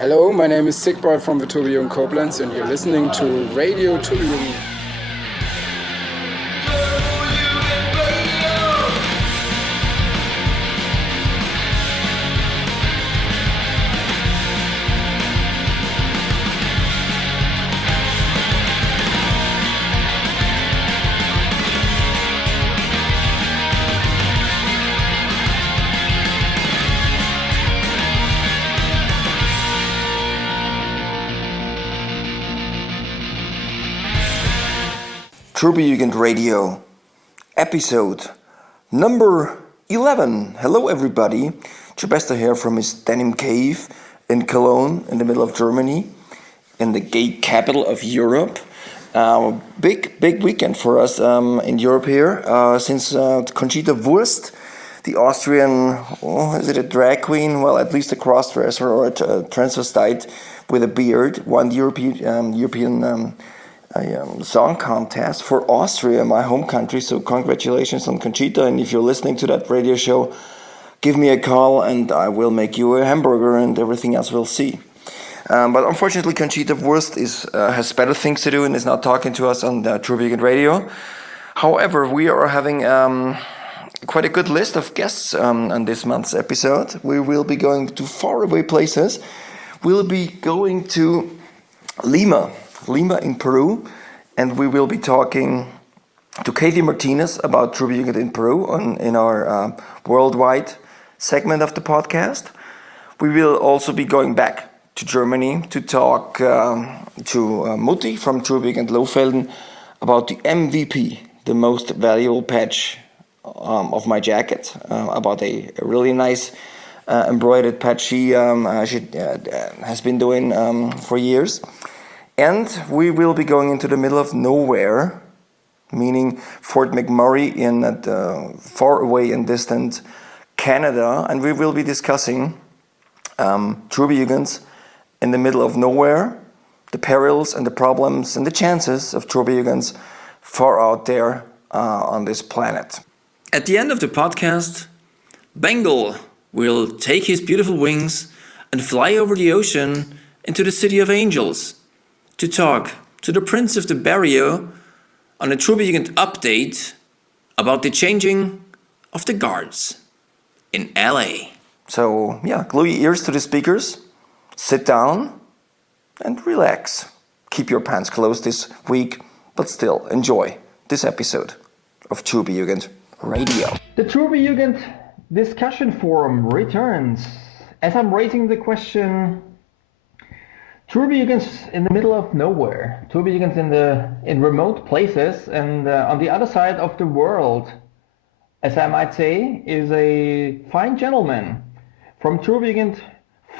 Hello, my name is Sigbold from the Tourbillon Koblenz and you're listening to Radio Tourbillon. Tourbillon Radio, episode number 11. Hello everybody, Chubester here from his Denim Cave in Cologne, in the middle of Germany, in the gay capital of Europe. Big weekend for us in Europe here, since Conchita Wurst, the Austrian, is it a drag queen? Well, at least a cross-dresser or a transvestite with a beard, won the European song contest for Austria, my home country. So congratulations on Conchita, and if you're listening to that radio show, give me a call and I will make you a hamburger and everything else we'll see. But unfortunately Conchita Wurst has better things to do and is not talking to us on the Tourbillon Radio. However, we are having quite a good list of guests on this month's episode. We will be going to faraway places. We'll be going to Lima in Peru, and we will be talking to Katie Martinez about Tourbillon in Peru in our worldwide segment of the podcast. We will also be going back to Germany to talk to Mutti from Tourbillon Lohfelden about the MVP, the most valuable patch of my jacket, about a really nice embroidered patch she has been doing for years. And we will be going into the middle of nowhere, meaning Fort McMurray in far away and distant Canada, and we will be discussing tourbillons in the middle of nowhere, the perils and the problems and the chances of tourbillons far out there on this planet. At the end of the podcast, Engel will take his beautiful wings and fly over the ocean into the city of angels to talk to the Prince of the Barrio on a Tourbillon update about the changing of the guards in LA. So yeah, glue your ears to the speakers, sit down and relax. Keep your pants closed this week, but still enjoy this episode of Tourbillon Radio. The Tourbillon discussion forum returns. As I'm raising the question, tourbillons in the middle of nowhere, tourbillons in remote places, and on the other side of the world, as I might say, is a fine gentleman from Tourbillon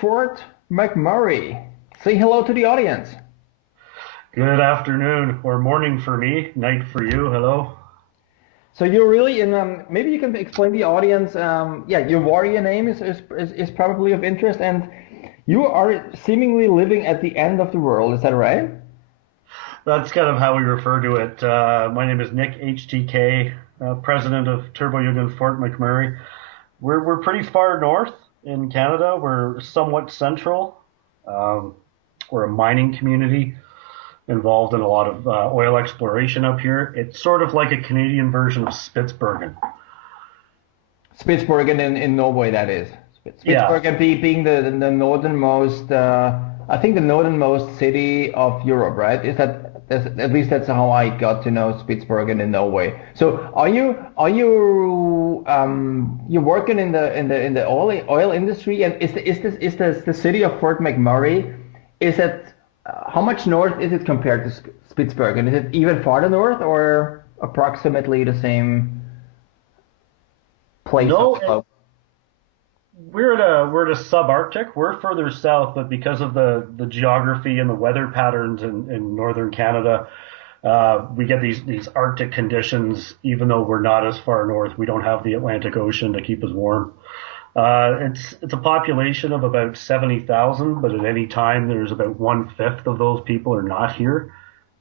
Fort McMurray. Say hello to the audience. Good afternoon, or morning for me, night for you. Hello. So you're really in. Maybe you can explain the audience. Your warrior name is probably of interest, and you are seemingly living at the end of the world, is that right? That's kind of how we refer to it. My name is Nick HTK, president of Tourbillon Fort McMurray. We're pretty far north in Canada. We're somewhat central. We're a mining community involved in a lot of oil exploration up here. It's sort of like a Canadian version of Spitsbergen. Spitsbergen in Norway, that is. Spitsbergen being the northernmost, I think the northernmost city of Europe, right? At least that's how I got to know Spitsbergen in Norway. So are you you're working in the oil industry, and is the city of Fort McMurray, is it how much north is it compared to Spitsbergen? Is it even farther north or approximately the same place? No. We're at a subarctic. We're further south, but because of the geography and the weather patterns in northern Canada, we get these Arctic conditions. Even though we're not as far north, we don't have the Atlantic Ocean to keep us warm. It's a population of about 70,000, but at any time there's about 1/5 of those people are not here.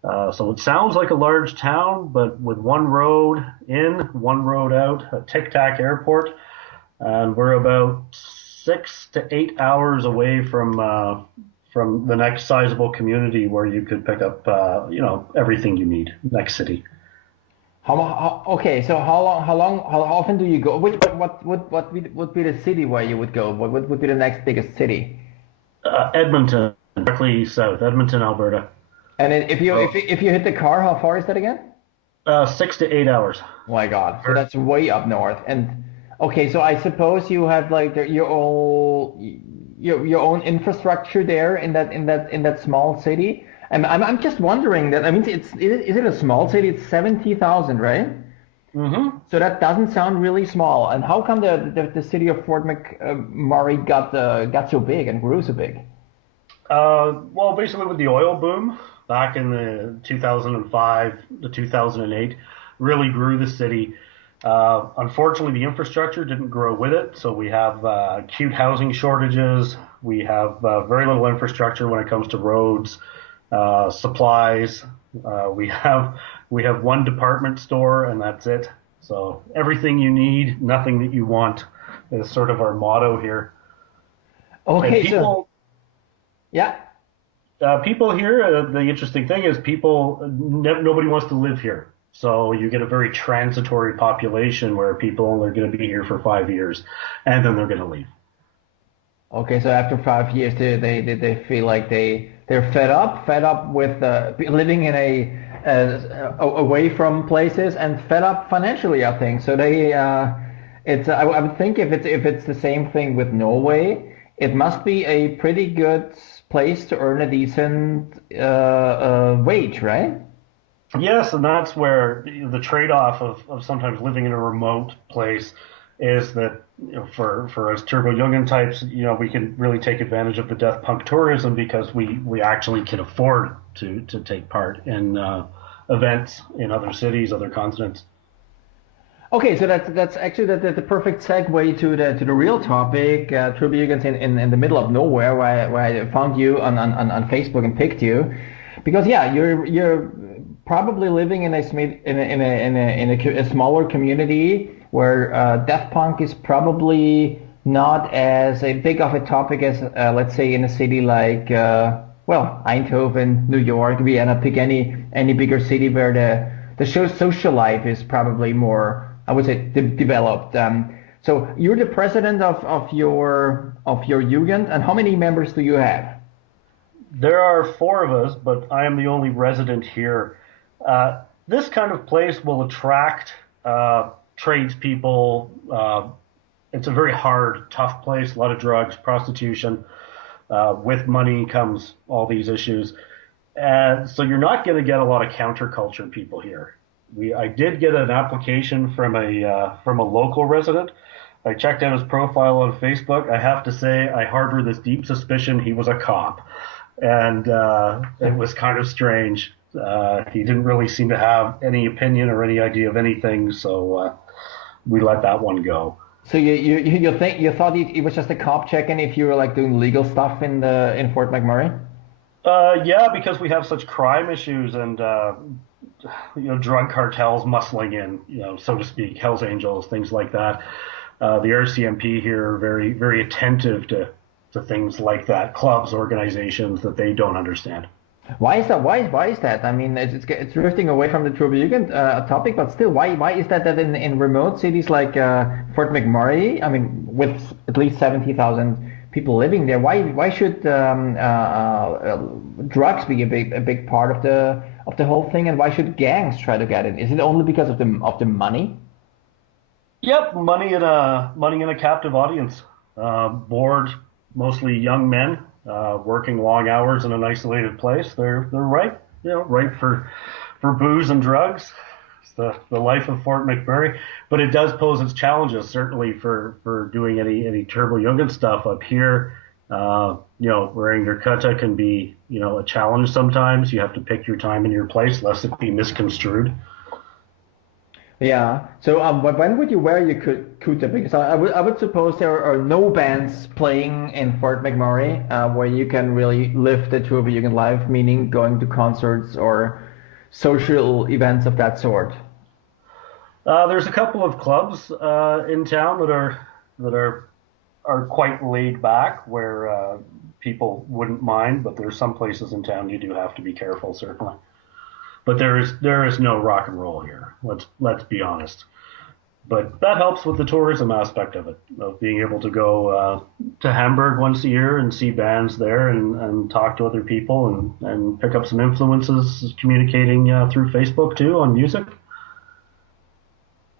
So it sounds like a large town, but with one road in, one road out, a tic-tac airport. And we're about 6 to 8 hours away from from the next sizable community where you could pick up, everything you need. Next city. Okay, so how often do you go? What would be the city where you would go? What would be the next biggest city? Edmonton, directly south, Edmonton, Alberta. And then if you hit the car, how far is that again? 6 to 8 hours. Oh my God, so that's way up north. And okay, so I suppose you have like your own infrastructure there in that small city. And I'm just wondering that. I mean, is it a small city? It's 70,000, right? Mm-hmm. So that doesn't sound really small. And how come the city of Fort McMurray got so big and grew so big? Well, basically with the oil boom back in the 2005 to 2008, really grew the city. Unfortunately, the infrastructure didn't grow with it, so we have acute housing shortages. We have very little infrastructure when it comes to roads, supplies. We have one department store, and that's it. So everything you need, nothing that you want, is sort of our motto here. Okay, and people, yeah. People here, the interesting thing is nobody wants to live here. So you get a very transitory population where people are going to be here for 5 years and then they're going to leave. Okay, so after 5 years, they feel like they're fed up with living in away from places and fed up financially, I think. So I would think if it's the same thing with Norway, it must be a pretty good place to earn a decent wage, right? Yes, and that's where the trade-off of sometimes living in a remote place is that, for us turbo Jungen types, we can really take advantage of the death punk tourism because we actually can afford to take part in events in other cities, other continents. Okay, so that's actually the perfect segue to the real topic. Turbo Jugens in the middle of nowhere, where I found you on Facebook and picked you, because you're probably living in a smaller community where death punk is probably not as big of a topic as let's say in a city like Eindhoven, New York, Vienna. Pick any bigger city where the social life is probably more, I would say, developed. So you're the president of your Jugend, and how many members do you have? There are 4 of us, but I am the only resident here. This kind of place will attract tradespeople. It's a very hard, tough place. A lot of drugs, prostitution. With money comes all these issues. And so you're not going to get a lot of counterculture people here. I did get an application from a local resident. I checked out his profile on Facebook. I have to say, I harbor this deep suspicion he was a cop. And it was kind of strange. He didn't really seem to have any opinion or any idea of anything, so we let that one go. So you thought it was just a cop checking if you were like doing legal stuff in Fort McMurray? Yeah, because we have such crime issues and drug cartels muscling in, so to speak, Hell's Angels, things like that. The RCMP here are very, very attentive to things like that, clubs, organizations that they don't understand. Why is that? Why is that? I mean, it's drifting away from the Turbo Jugend topic, but still, why is that in remote cities like Fort McMurray? I mean, with at least 70,000 people living there, why should drugs be a big part of the whole thing, and why should gangs try to get it? Is it only because of the money? Yep, money in a captive audience. Bored, mostly young men. Working long hours in an isolated place, they're ripe for booze and drugs. It's the life of Fort McMurray, but it does pose its challenges certainly for doing any turbo Jungen stuff up here. Wearing your Kutte can be a challenge sometimes. You have to pick your time and your place, lest it be misconstrued. Yeah. So when would you wear your Kutte? Because I would suppose there are no bands playing in Fort McMurray where you can really live the Turbo Jugend life, meaning going to concerts or social events of that sort. There's a couple of clubs in town that are quite laid back, where people wouldn't mind, but there's some places in town you do have to be careful, certainly. But there is no rock and roll here. Let's be honest. But that helps with the tourism aspect of it, of being able to go to Hamburg once a year and see bands there and talk to other people and pick up some influences, communicating through Facebook too on music.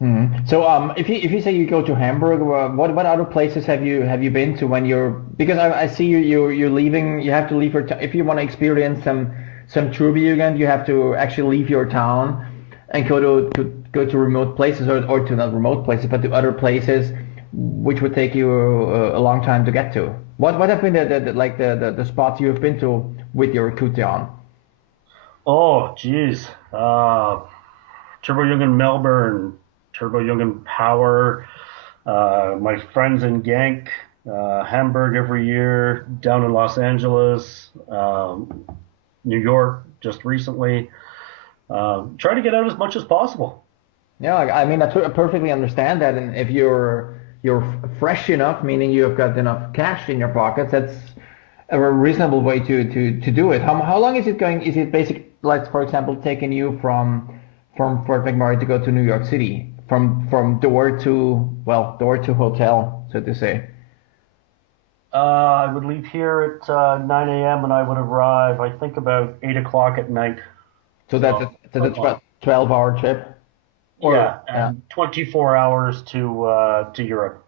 Mm-hmm. So if you say you go to Hamburg, what other places have you been to when you're, because I see you're leaving, you have to leave if you want to experience some Tourbillon, you have to actually leave your town and go to remote places, or to not remote places, but to other places, which would take you a long time to get to. What have been the spots you have been to with your Kutte on? Oh, geez. Tourbillon Melbourne, Tourbillon Power, my friends in Genk, Hamburg every year, down in Los Angeles, New York just recently. Try to get out as much as possible. Yeah, I mean, I perfectly understand that, and if you're fresh enough, meaning you've got enough cash in your pockets, that's a reasonable way to do it. How long is it going? Is it basic, like for example, taking you from Fort McMurray to go to New York City, from door to hotel, so to say? I would leave here at 9 a.m. and I would arrive, I think, about 8 o'clock at night. So that's a 12-hour trip? And 24 hours to Europe.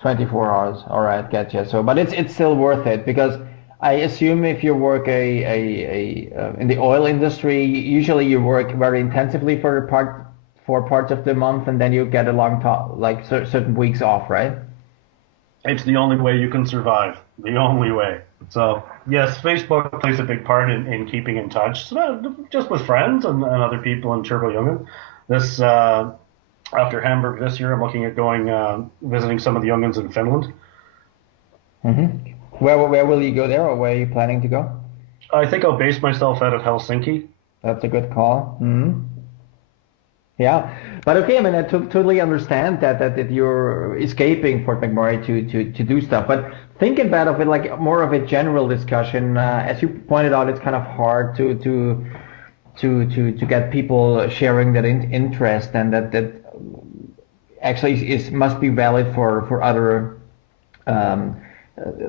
24 hours, all right, gotcha. So, but it's still worth it, because I assume if you work in the oil industry, usually you work very intensively for parts of the month, and then you get a long certain weeks off, right? It's the only way you can survive. The only way. So yes, Facebook plays a big part in keeping in touch, just with friends and other people in Tourbillon. This after Hamburg this year, I'm looking at going visiting some of the Youngins in Finland. Mm-hmm. Where will you go there, or where are you planning to go? I think I'll base myself out of Helsinki. That's a good call. Mm-hmm. Yeah, but okay. I mean, I totally understand that you're escaping Fort McMurray to do stuff. But thinking about it like more of a general discussion, as you pointed out, it's kind of hard to get people sharing that interest, and that actually must be valid for other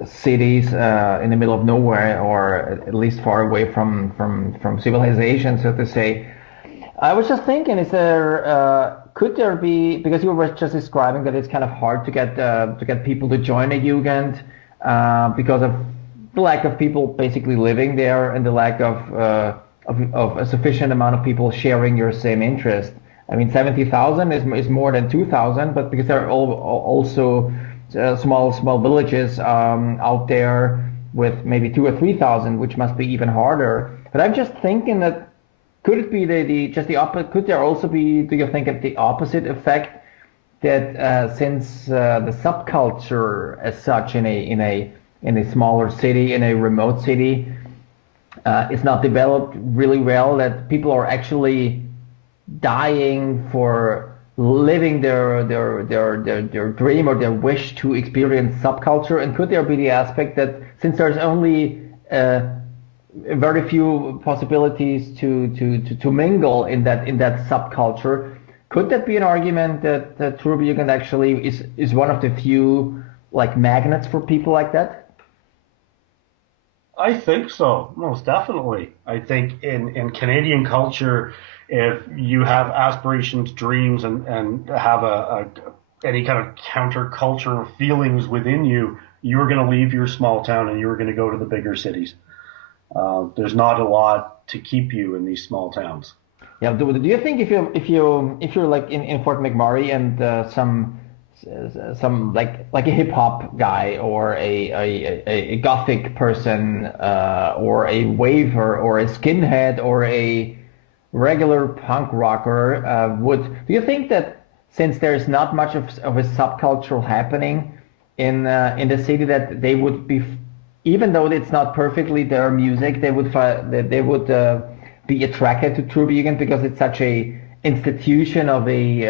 cities in the middle of nowhere, or at least far away from civilization, so to say. I was just thinking, could there be, because you were just describing that it's kind of hard to get people to join a Jugend because of the lack of people basically living there, and the lack of a sufficient amount of people sharing your same interest. I mean, 70,000 is more than 2,000, but because there are also small villages out there with maybe 2,000 or 3,000, which must be even harder. But I'm just thinking that, could it be just the opposite? Could there also be, do you think, the opposite effect, that since the subculture as such in a smaller city, in a remote city, is not developed really well, that people are actually dying for living their dream or their wish to experience subculture? And could there be the aspect that since there's only very few possibilities to mingle in that subculture, could that be an argument that Tourbillon actually is one of the few like magnets for people like that? I think so, most definitely. I think in Canadian culture, if you have aspirations, dreams, and have any kind of counterculture feelings within you, you're going to leave your small town and you're going to go to the bigger cities. There's not a lot to keep you in these small towns. Yeah. Do you think if you're like in Fort McMurray and some like a hip hop guy, or a gothic person, or a waver, or a skinhead, or a regular punk rocker, do you think that since there's not much of a subculture happening in the city, that they would be, even though it's not perfectly their music, they would be attracted to Tourbillon because it's such a institution of a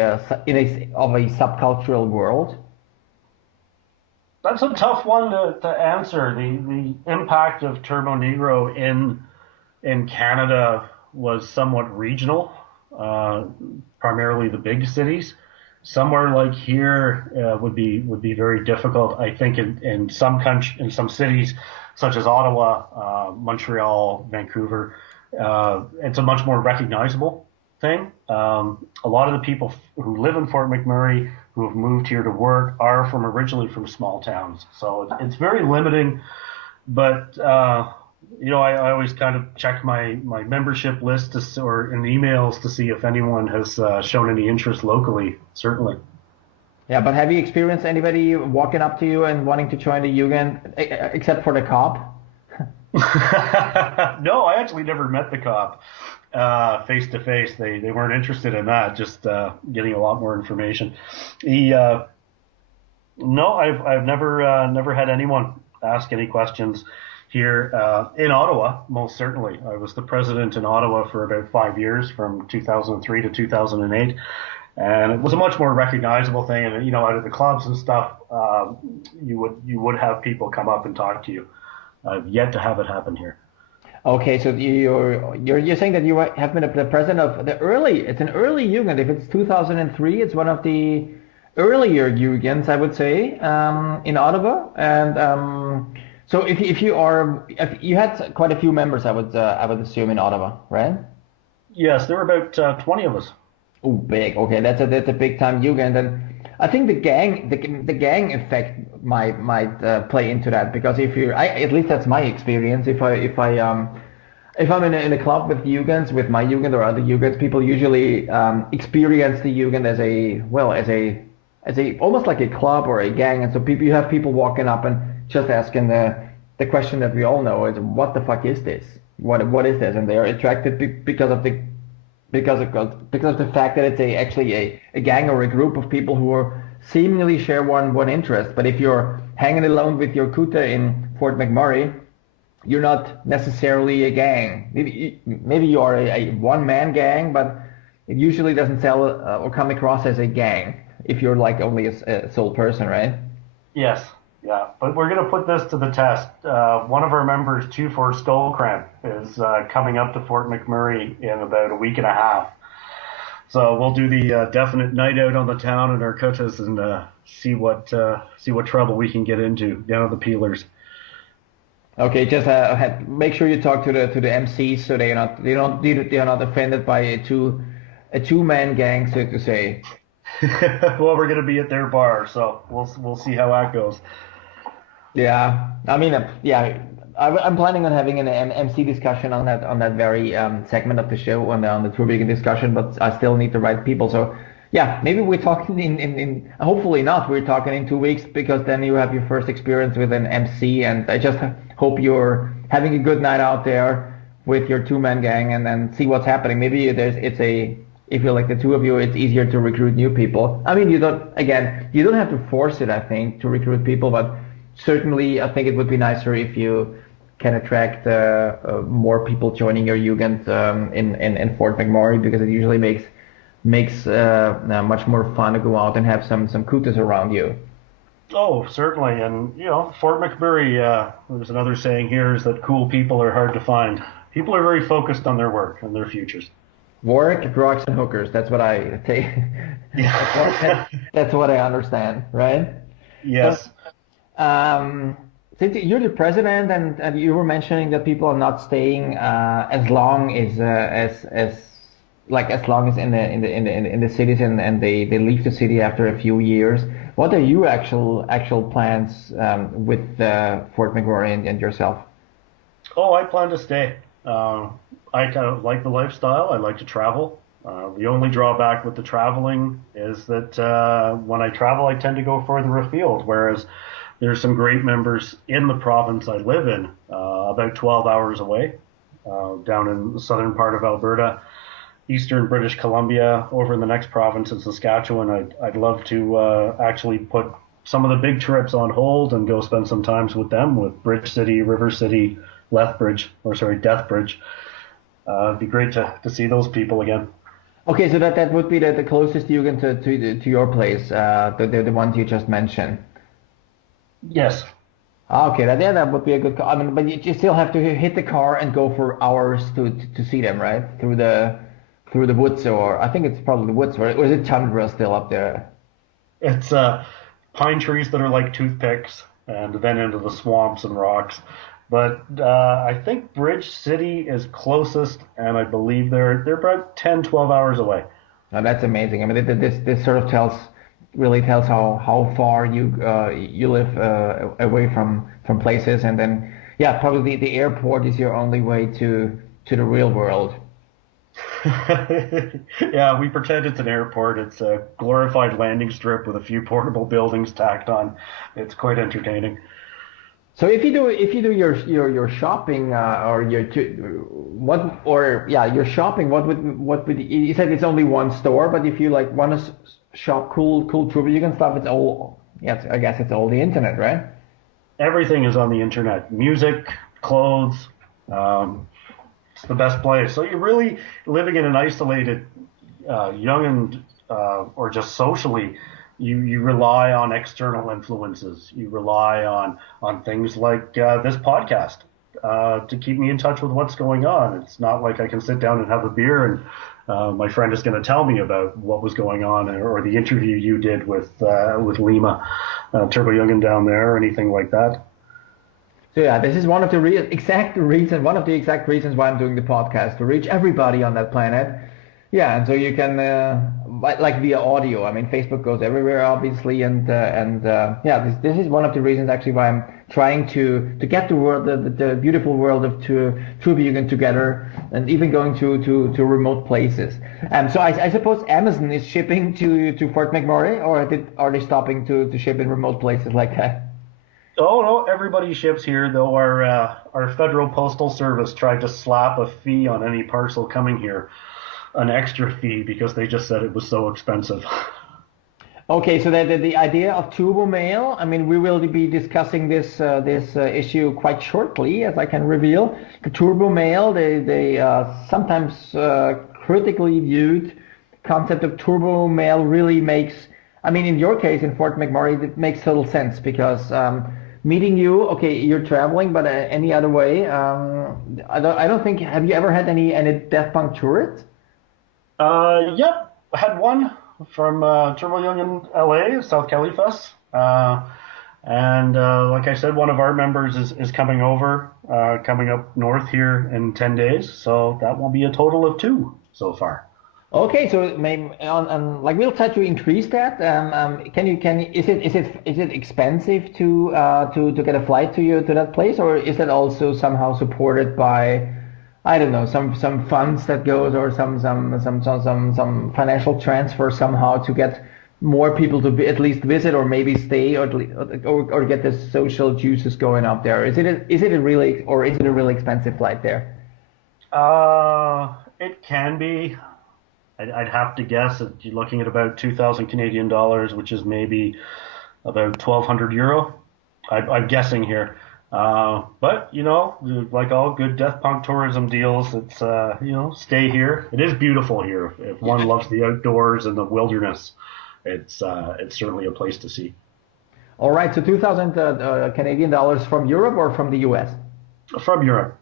subcultural world? That's a tough one to answer. The impact of Turbo Negro in Canada was somewhat regional, primarily the big cities. Somewhere like here would be very difficult. I think in some cities such as Ottawa, Montreal, Vancouver, it's a much more recognizable thing. A lot of the people who live in Fort McMurray who have moved here to work are originally from small towns, so it's very limiting. But I always kind of check my membership list or in emails to see if anyone has shown any interest locally. Certainly. Yeah, but have you experienced anybody walking up to you and wanting to join the Jugend, except for the cop? No, I actually never met the cop face to face. They weren't interested in that. Just getting a lot more information. No, I've never had anyone ask any questions here in Ottawa. Most certainly, I was the president in Ottawa for about 5 years, from 2003 to 2008. And it was a much more recognizable thing. And, out of the clubs and stuff, you would have people come up and talk to you. I've yet to have it happen here. Okay, so you're saying that you have been the president of it's an early Jugend. If it's 2003, it's one of the earlier Jugends, I would say, in Ottawa. And so if you had quite a few members, I would assume, in Ottawa, right? Yes, there were about 20 of us. Oh, big. Okay, that's a big time Jugend, and I think the gang effect might play into that, because at least that's my experience. If I'm in a club with Jugens, with my Jugend or other Jugens, people usually experience the Jugend as a almost like a club or a gang, and so you have people walking up and just asking the question that we all know is, what the fuck is this? What is this? And they are attracted because of the fact that it's actually a gang or a group of people who are seemingly share one interest. But if you're hanging alone with your Kutte in Fort McMurray, you're not necessarily a gang. Maybe you are a one-man gang, but it usually doesn't sell or come across as a gang if you're like only a sole person, right? Yes. Yeah, but we're going to put this to the test. One of our members, 24 Skull Cramp, is coming up to Fort McMurray in about a week and a half. So we'll do the definite night out on the town in our kuttes and see what trouble we can get into down at the Peelers. Okay, just make sure you talk to the MCs so they are not offended by a two-man gang, so to say. Well, we're going to be at their bar, so we'll see how that goes. Yeah, I mean, I'm planning on having an MC discussion on that very segment of the show, on the Tour Vegan discussion, but I still need the right people. So yeah, maybe we're talking in hopefully not. We're talking in 2 weeks, because then you have your first experience with an MC, and I just hope you're having a good night out there with your two-man gang, and then see what's happening. Maybe if you're like the two of you, it's easier to recruit new people. I mean, you don't have to force it, I think, to recruit people, but certainly I think it would be nicer if you can attract more people joining your Jugend in Fort McMurray, because it usually makes much more fun to go out and have some kuttes around you. Oh, certainly. And, Fort McMurray, there's another saying here, is that cool people are hard to find. People are very focused on their work and their futures. Work, drugs, and hookers. That's what I take. Yeah. That's what I understand, right? Yes. Since you're the president, and you were mentioning that people are not staying as long as long as in the cities, and they leave the city after a few years. What are your actual plans with Fort McMurray and yourself? Oh, I plan to stay. I kind of like the lifestyle. I like to travel. The only drawback with the traveling is that when I travel, I tend to go further afield, whereas there's some great members in the province I live in, about 12 hours away, down in the southern part of Alberta, eastern British Columbia, over in the next province in Saskatchewan. I'd love to actually put some of the big trips on hold and go spend some time with them, with Bridge City, River City, Deathbridge. It'd be great to see those people again. Okay, so that would be the closest Jugend to your place, the ones you just mentioned. Yes. Okay, that would be a good. I mean, but you still have to hit the car and go for hours to see them, right? Through the woods, or I think it's probably the woods, or is it tundra still up there? It's pine trees that are like toothpicks, and then into the swamps and rocks. But I think Bridge City is closest, and I believe they're about 10, 12 hours away. Now that's amazing. I mean, this sort of really tells how far you live away from places, and then yeah, probably the airport is your only way to the real world. Yeah, we pretend it's an airport. It's a glorified landing strip with a few portable buildings tacked on. It's quite entertaining. So if you do your shopping or your shopping, what would you said it's only one store, but if you like want to shop cool Troubadour stuff, it's all, yes, I guess it's all the internet, right? Everything is on the internet. Music, clothes, it's the best place. So you're really living in an isolated, young and or just socially. You rely on external influences. You rely on things like this podcast to keep me in touch with what's going on. It's not like I can sit down and have a beer and my friend is going to tell me about what was going on, or the interview you did with Lima, Turbo Youngin down there, or anything like that. So yeah, this is one of the exact reasons why I'm doing the podcast, to reach everybody on that planet. Yeah, and so you can like via audio. I mean, Facebook goes everywhere, obviously, and yeah, this is one of the reasons actually why I'm trying to get the beautiful world of Troubadour together, and even going to remote places. So I suppose Amazon is shipping to Fort McMurray, or are they stopping to ship in remote places like that? Oh no, everybody ships here. Though our Federal Postal Service tried to slap a fee on any parcel coming here. An extra fee, because they just said it was so expensive. Okay, so the idea of turbo mail, I mean, we will be discussing this issue quite shortly, as I can reveal. The turbo mail, they sometimes critically viewed concept of turbo mail really makes, I mean, in your case, in Fort McMurray, it makes total sense, because meeting you, okay, you're traveling, but any other way, I don't think, have you ever had any death punk tourists? Yep, I had one from Turbo Young in LA, South Kelly Fest. And like I said, one of our members is coming over, coming up north here in 10 days. So that will be a total of 2 so far. Okay, so maybe like we'll try to increase that. Is it expensive to get a flight to that place, or is it also somehow supported by, I don't know, some funds that goes, or some financial transfer somehow to get more people to at least visit, or maybe stay, or get the social juices going up there? Is it a really expensive flight there? It can be. I'd have to guess that you're looking at about 2,000 Canadian dollars, which is maybe about 1,200 euro. I'm guessing here. But, you know, like all good death punk tourism deals, it's, you know, stay here. It is beautiful here. If one loves the outdoors and the wilderness, it's certainly a place to see. All right. So 2,000 Canadian dollars from Europe or from the US? From Europe.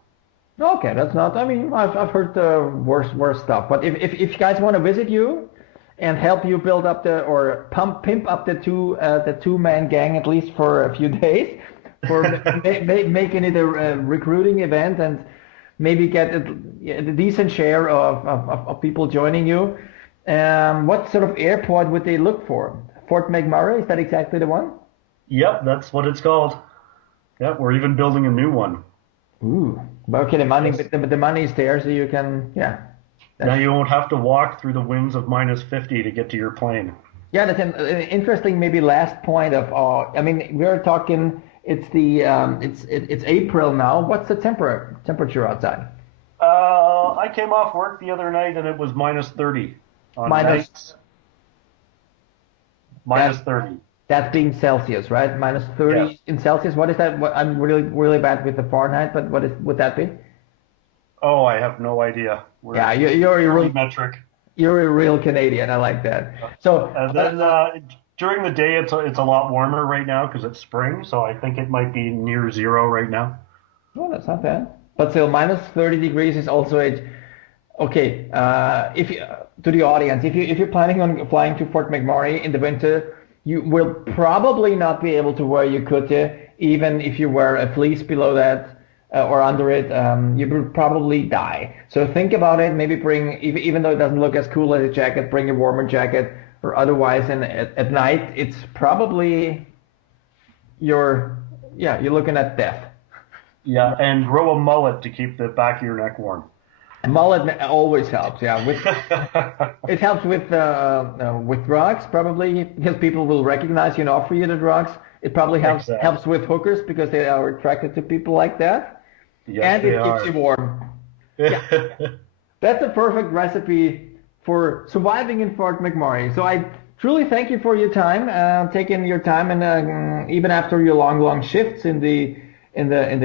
Okay. That's not, I mean, I've heard worse stuff. But if you guys want to visit you and help you build up pimp up the two-man gang, at least for a few days, for making it a recruiting event, and maybe get a decent share of people joining you. What sort of airport would they look for? Fort McMurray, is that exactly the one? Yep, that's what it's called. Yep, we're even building a new one. Ooh, but okay, the money is there, so you can, yeah. Now you won't have to walk through the winds of -50 to get to your plane. Yeah, that's an interesting maybe last point of, I mean, we're talking. It's it's April now. What's the temperature outside? I came off work the other night and it was -30 on nights. -30. That's being Celsius, right? -30 Yes. in Celsius. What is that? I'm really bad with the Fahrenheit, but would that be? Oh, I have no idea. Yeah, you're a real metric. You're a real Canadian. I like that. So And then During the day, it's a lot warmer right now because it's spring, so I think it might be near zero right now. Oh, that's not bad. But still, minus 30 degrees is also okay. If you, to the audience, if you're planning on flying to Fort McMurray in the winter, you will probably not be able to wear your Kutte, even if you wear a fleece below that or under it. You will probably die. So think about it. Maybe bring, even though it doesn't look as cool as a jacket, bring a warmer jacket. Or otherwise, and at night, it's probably you're looking at death. Yeah, and grow a mullet to keep the back of your neck warm. A mullet always helps. Yeah, it helps with drugs probably because people will recognize you and offer you the drugs. It probably helps with hookers because they are attracted to people like that. Yes, and it keeps you warm. Yeah. That's a perfect recipe for surviving in Fort McMurray. So I truly thank you for your time, taking your time, and even after your long shifts in the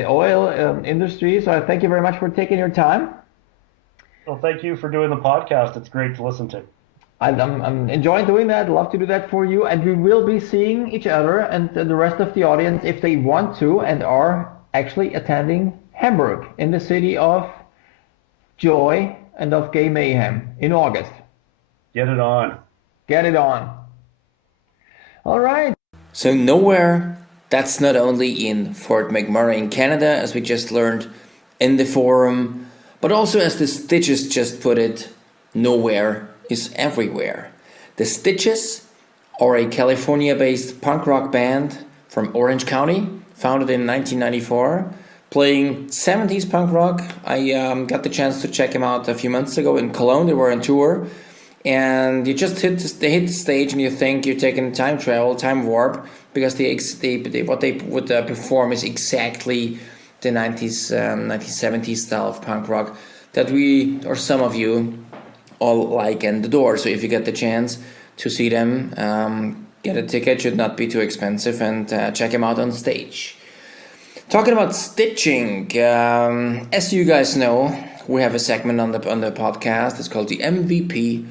oil industry. So I thank you very much for taking your time. Well, thank you for doing the podcast. It's great to listen to. I'm enjoying doing that. Love to do that for you, and we will be seeing each other and the rest of the audience if they want to and are actually attending Hamburg in the city of joy and of gay mayhem in August. Get it on. Get it on. All right. So nowhere, that's not only in Fort McMurray in Canada, as we just learned in the forum, but also as the Stitches just put it, nowhere is everywhere. The Stitches are a California-based punk rock band from Orange County, founded in 1994. Playing 70s punk rock. I got the chance to check him out a few months ago in Cologne. They were on tour, and you just hit the stage, and you think you're taking time travel, time warp, because what they would perform is exactly the 1970s style of punk rock that we, or some of you, all like and adore. So if you get the chance to see them, get a ticket. Should not be too expensive, and check him out on stage. Talking about stitching, as you guys know, we have a segment on the podcast. It's called the MVP,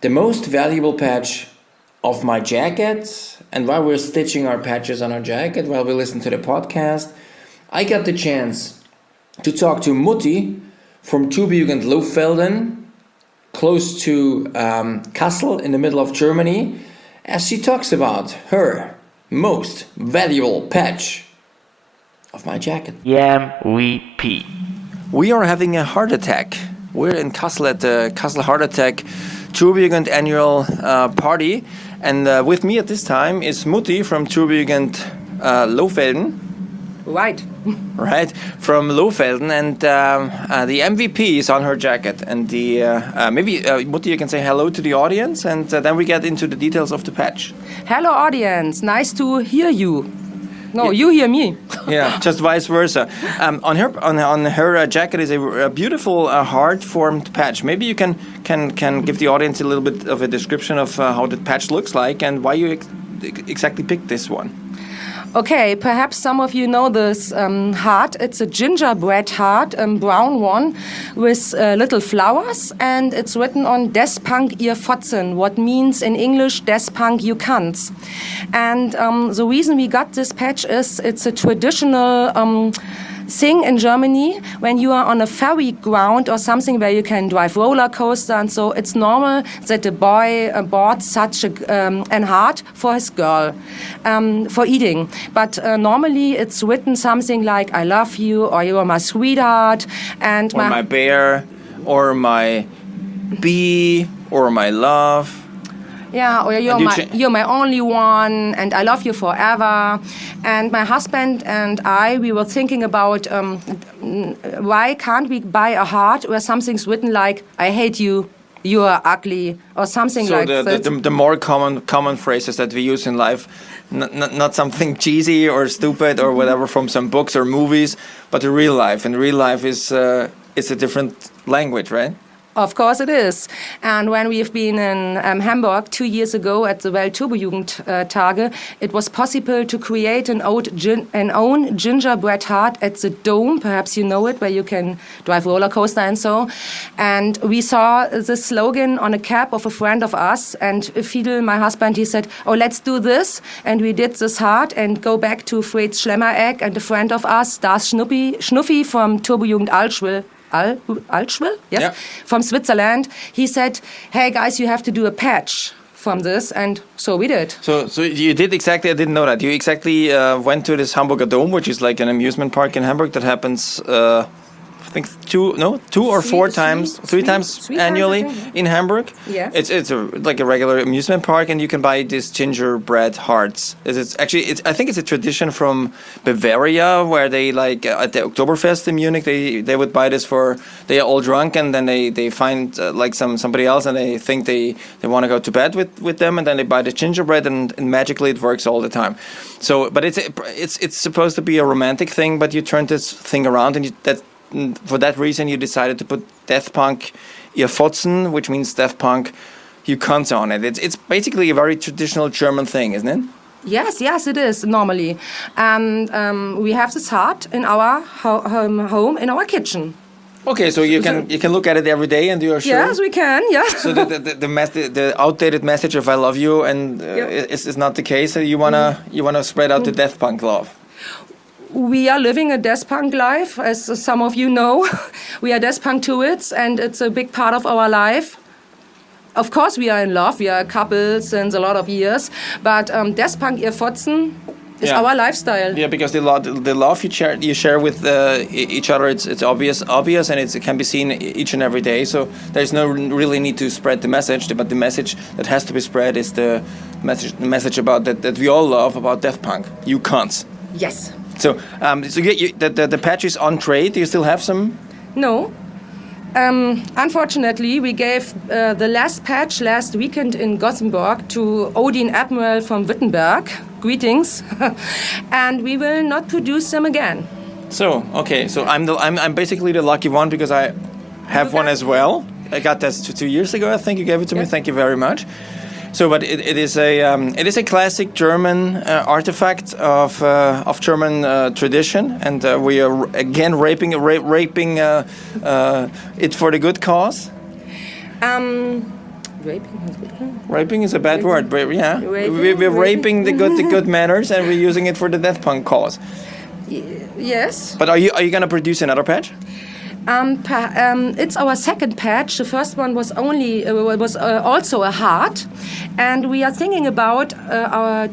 the most valuable patch of my jacket. And while we're stitching our patches on our jacket, while we listen to the podcast, I got the chance to talk to Mutti from Tübingen Lohfelden, close to Kassel in the middle of Germany, as she talks about her most valuable patch of my jacket. MVP. We are having a heart attack. We're in Kassel at the Kassel Heart Attack Tübingen annual party, and with me at this time is Mutti from Tübingen Lohfelden. Right. Right, from Lohfelden, and the MVP is on her jacket. And the maybe Mutti, you can say hello to the audience, and then we get into the details of the patch. Hello, audience. Nice to hear you. No, you hear me. Yeah, just vice versa. On her jacket is a beautiful heart-formed patch. Maybe you can give the audience a little bit of a description of how the patch looks like and why you exactly picked this one. Okay, perhaps some of you know this heart. It's a gingerbread heart, brown one, with little flowers, and it's written on Des Punk ihr Fotzen, what means in English, Des Punk you cunts. And the reason we got this patch is it's a traditional thing in Germany when you are on a ferry ground or something where you can drive roller coaster, and so it's normal that a boy bought such a heart for his girl for eating. But normally it's written something like "I love you" or "You are my sweetheart," and or my bear, or my bee, or my love. Yeah, or you're my only one, and I love you forever. And my husband and I, we were thinking about why can't we buy a heart where something's written like "I hate you," "You are ugly," or something like that. So the more common phrases that we use in life, not something cheesy or stupid or whatever from some books or movies, but the real life. And real life is it's a different language, right? Of course it is. And when we've been in Hamburg 2 years ago at the Weltturbojugendtage, it was possible to create an own gingerbread heart at the Dome. Perhaps you know it, where you can drive roller coaster and so. And we saw the slogan on a cap of a friend of us. And Fiedel, my husband, he said, oh, let's do this. And we did this heart and go back to Fritz Schlemmeregg and a friend of us, Das Schnuffi from Turbojugend Altschwil. Altschwil, yes, yeah. From Switzerland. He said, hey guys, you have to do a patch from this, and so we did. So you did exactly, I didn't know that. You exactly went to this Hamburger Dome, which is like an amusement park in Hamburg that happens, I think three times annually in Hamburg. Yes. It's like a regular amusement park, and you can buy these gingerbread hearts. I think it's a tradition from Bavaria, where they like at the Oktoberfest in Munich, they would buy this they are all drunk, and then they find like somebody else, and they think they want to go to bed with them, and then they buy the gingerbread, and magically it works all the time. So, but it's supposed to be a romantic thing, but you turn this thing around, and for that reason, you decided to put Death Punk Ihr Fotzen, which means Death Punk, you cunts on it. It's basically a very traditional German thing, isn't it? Yes, it is normally. And we have this heart in our home, in our kitchen. Okay, so you can look at it every day, and you are sure? Yes, we can, yeah. So the outdated message of I love you and is not the case. So you wanna spread out the Death Punk love. We are living a Death Punk life, as some of you know. We are Death Punk tourists, and it's a big part of our life. Of course, we are in love. We are a couple since a lot of years. But Death Punk Ihr Fotzen is our lifestyle. Yeah, because the love you share with each other, it's obvious, and it can be seen each and every day. So there's no really need to spread the message. But the message that has to be spread is the message about that we all love about Death Punk. You cunts. Yes. So, the patch is on trade. Do you still have some? No. Unfortunately, we gave the last patch last weekend in Gothenburg to Odin Admiral from Wittenberg. Greetings. And we will not produce them again. So, okay. So I'm basically the lucky one because I have one as well. I got that 2 years ago. I think you gave it to me. Thank you very much. So, but it is a classic German artifact of German tradition, and we are again raping it for the good cause. Raping is a bad word, but yeah, we're raping the good manners, and we're using it for the Death Punk cause. Yes. But are you going to produce another patch? It's our second patch. The first one was also a heart, and we are thinking about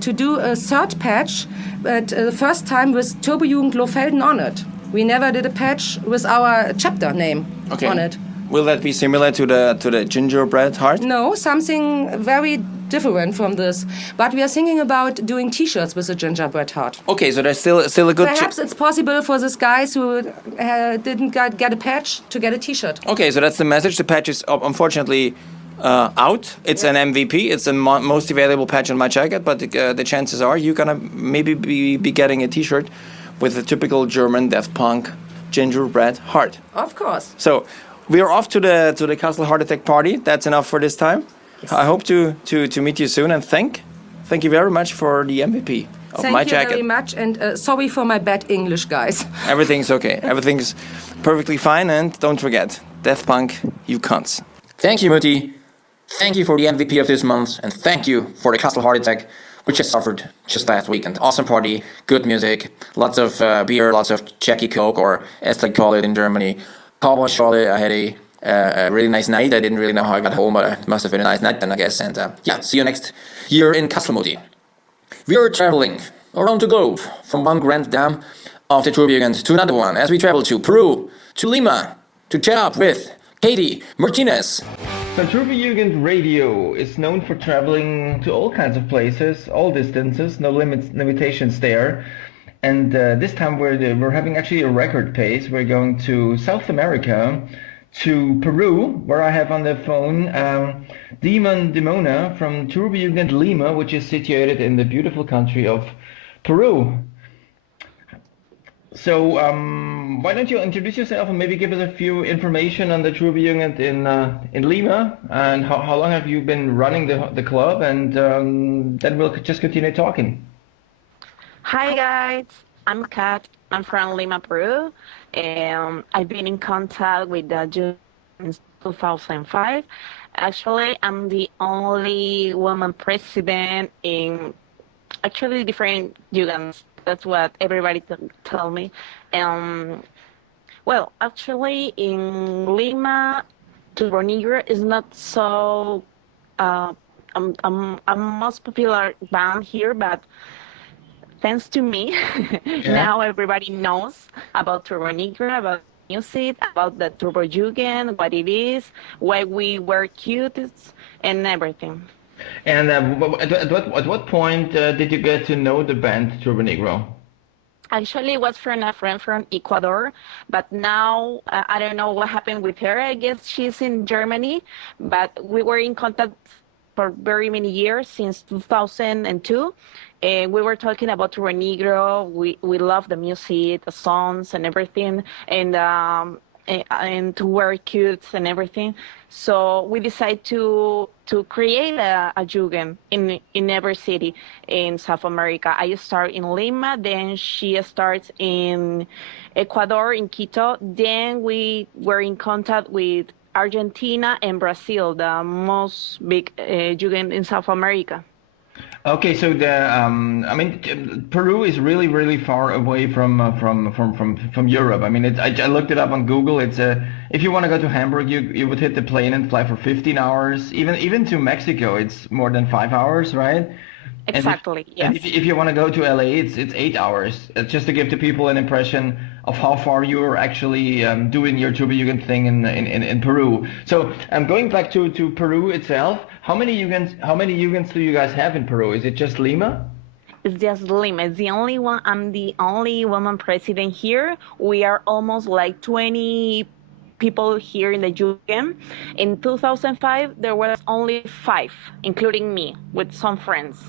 to do a third patch, but the first time with Turbojugend Lohfelden on it. We never did a patch with our chapter name on it. Will that be similar to the gingerbread heart? No, something very different from this. But we are thinking about doing T-shirts with a gingerbread heart. Okay, so there's still a good... Perhaps it's possible for these guys who didn't get a patch to get a T-shirt. Okay, so that's the message. The patch is unfortunately out. It's an MVP. It's the most available patch on my jacket, but the chances are you're gonna maybe be getting a T-shirt with the typical German Death Punk gingerbread heart. Of course. So we are off to the Castle Heart Attack party. That's enough for this time. Yes. I hope to meet you soon, and thank you very much for the MVP of my jacket. Thank you very much, and sorry for my bad English, guys. Everything's okay. Everything's perfectly fine, and don't forget, Death Punk, you cunts. Thank you, Mutti. Thank you for the MVP of this month, and thank you for the Castle Heart Attack, which I suffered just last weekend. Awesome party, good music, lots of beer, lots of Jackie Coke, or as they call it in Germany, Cowboy Charlotte. I had a really nice night. I didn't really know how I got home, but it must have been a nice night then, I guess. And see you next year in Kastelmutti. We are traveling around the globe from one grand dam of the Turbojugend to another one as we travel to Peru, to Lima, to chat up with Katie Martinez. So Turbojugend Radio is known for traveling to all kinds of places, all distances, no limitations there. And this time we're having actually a record pace. We're going to South America, to Peru, where I have on the phone Demon Dimona from Turbojugend Lima, which is situated in the beautiful country of Peru. So, why don't you introduce yourself and maybe give us a few information on the Trubejugend in Lima, and how long have you been running the club, and then we'll just continue talking. Hi guys, I'm Kat. I'm from Lima, Peru. I've been in contact with the June since 2005. Actually, I'm the only woman president in actually different Jugends. That's what everybody tell me. Um, well, actually, in Lima, Turbo Negro is not so. Uh, I'm most popular band here, but thanks to me, Yeah. now everybody knows about Turbo Negro, about music, about the Turbo Jugend, what it is, why we wear cuties, and everything. And at what point did you get to know the band Turbo Negro? Actually, it was from a friend from Ecuador, but now I don't know what happened with her. I guess she's in Germany, but we were in contact for very many years since 2002. And we were talking about Turbo Negro. We love the music, the songs, and everything, and to wear cutes and everything. So we decided to create a Jugend in every city in South America. I start in Lima, then she starts in Ecuador, in Quito. Then we were in contact with Argentina and Brazil, the most big Jugend in South America. Okay, so I mean, Peru is really, really far away from Europe. I mean, I looked it up on Google. It's if you want to go to Hamburg, you would hit the plane and fly for 15 hours. Even to Mexico, it's more than 5 hours, right? Exactly, And yes. if you want to go to LA, it's 8 hours. Just to give the people an impression of how far you are actually doing your Turbojugend thing in Peru. So going back to Peru itself, how many Jugends do you guys have in Peru? Is it just Lima? It's just Lima. It's the only one. I'm the only woman president here. We are almost like 20 people here in the Jugend. In 2005, there was only five, including me, with some friends.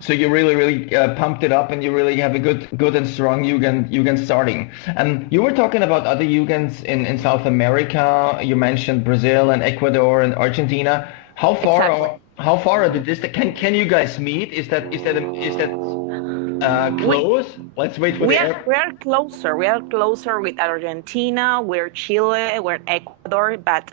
So you really, really pumped it up, and you really have a good and strong Jugend starting. And you were talking about other Jugends in South America. You mentioned Brazil and Ecuador and Argentina. How far Exactly. are the distance? Can you guys meet? Is that We close? Let's wait for We the are air. we are closer. We are closer with Argentina. We're Chile. We're Ecuador. But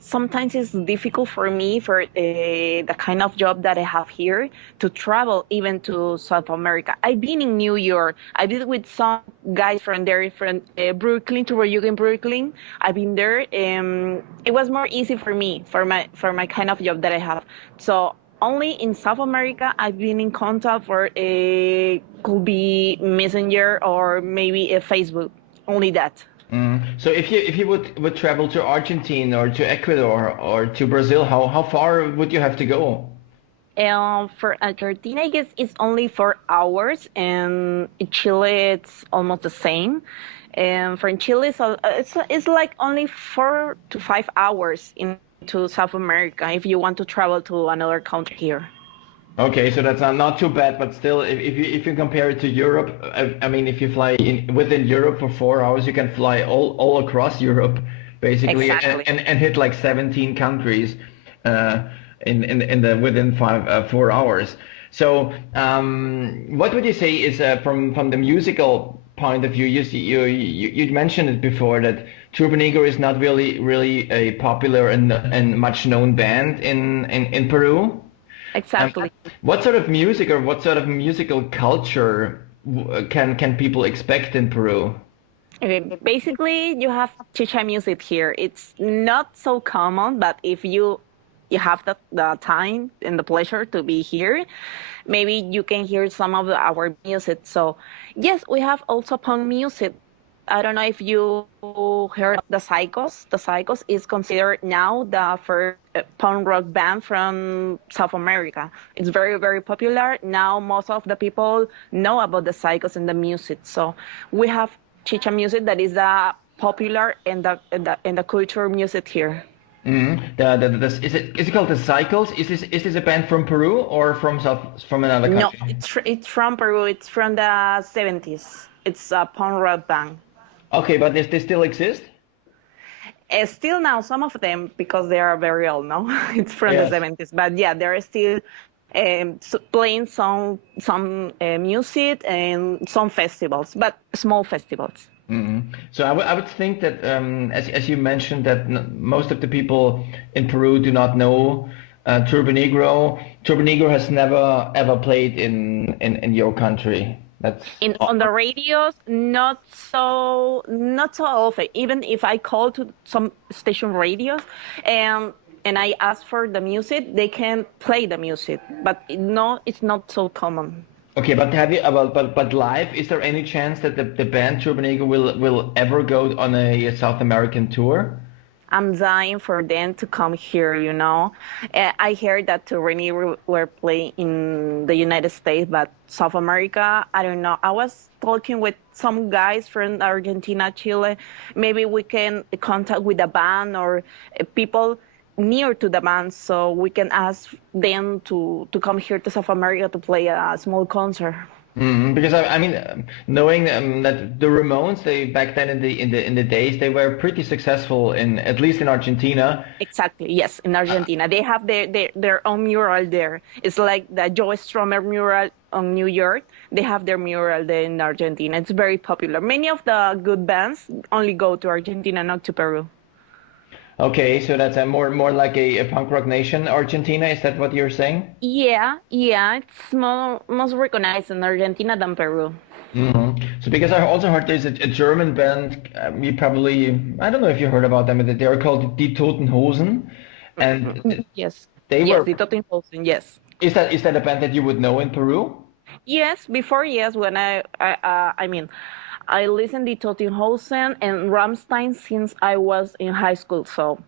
sometimes it's difficult for me for the kind of job that I have here to travel even to South America. I've been in New York. I did with some guys from there, from Brooklyn, to where you in Brooklyn. I've been there. It was more easy for me for my kind of job that I have. So only in South America I've been in contact for a could be Messenger or maybe a Facebook. Only that. So if you would travel to Argentina or to Ecuador or to Brazil, how far would you have to go? For Argentina, I guess it's only 4 hours, and in Chile it's almost the same. And for Chile, so it's like only 4 to 5 hours into South America if you want to travel to another country here. Okay, so that's not too bad, but still, if you compare it to Europe, I mean, if you fly within Europe for 4 hours, you can fly all across Europe, basically, Exactly. and hit like 17 countries, uh, in the within 4 hours. So, what would you say is from the musical point of view? You mentioned it before that Turbonegro is not really a popular and much known band in Peru. Um, Exactly. what sort of music or what sort of musical culture can people expect in Peru? Okay, basically, you have chicha music here. It's not so common, but if you have the time and the pleasure to be here, maybe you can hear some of our music. So, yes, we have also punk music. I don't know if you heard the Psychos. The Psychos is considered now the first punk rock band from South America. It's very, very popular. Now most of the people know about the Psychos and the music. So we have chicha music that is the popular and the culture music here. Is it called the Cycles? Is this a band from Peru or from another No, country? it's from Peru. It's from the 70s. It's a punk rock band. Okay, but they still exist? Still now, some of them, because they are very old now, it's from the Yes. 70s. But yeah, they're still playing some music and some festivals, but small festivals. So I would think that as you mentioned that most of the people in Peru do not know Turbo Negro. Turbo Negro has never ever played in your country. That's On the radios, not so often. Even if I call to some station radios and I ask for the music, they can play the music, but no, it's not so common. okay. But have you but live? Is there any chance that the band Turbo Negro will ever go on a South American tour? I'm dying for them to come here. I heard that Torini were playing in the United States, but South America, I don't know. I was talking with some guys from Argentina, Chile. Maybe we can contact with the band or people near to the band so we can ask them to come here to South America to play a small concert. Because I mean, knowing that the Ramones, they back then in the days they were pretty successful at least in Argentina. Exactly, yes, in Argentina. They have their own mural there. It's like the Joe Strummer mural on New York. They have their mural there in Argentina. It's very popular. Many of the good bands only go to Argentina, not to Peru. Okay, so that's a more like a punk rock nation, Argentina. Is that what you're saying? Yeah, it's most recognized in Argentina than Peru. So because I also heard there's a German band, you probably, I don't know if you heard about them, but they are called Die Toten Hosen, and Yes, they yes, were. the Toten Hosen, yes. Is that a band that you would know in Peru? Yes, before, yes, when I mean, I listened to Totenhausen and Rammstein since I was in high school. So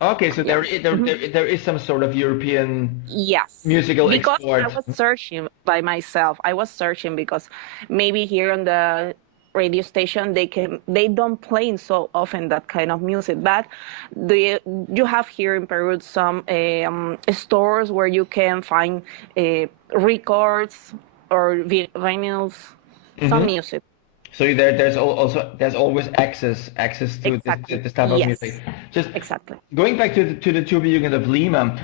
Okay, so yeah, there is some sort of European yes, musical because I export. was searching by myself. I was searching because maybe here on the radio station they don't play so often that kind of music. But you have here in Peru some stores where you can find records or vinyls, some music. So there's always access to Exactly. this type of music. Yes. Just Exactly. going back to the Turbojugend of Lima,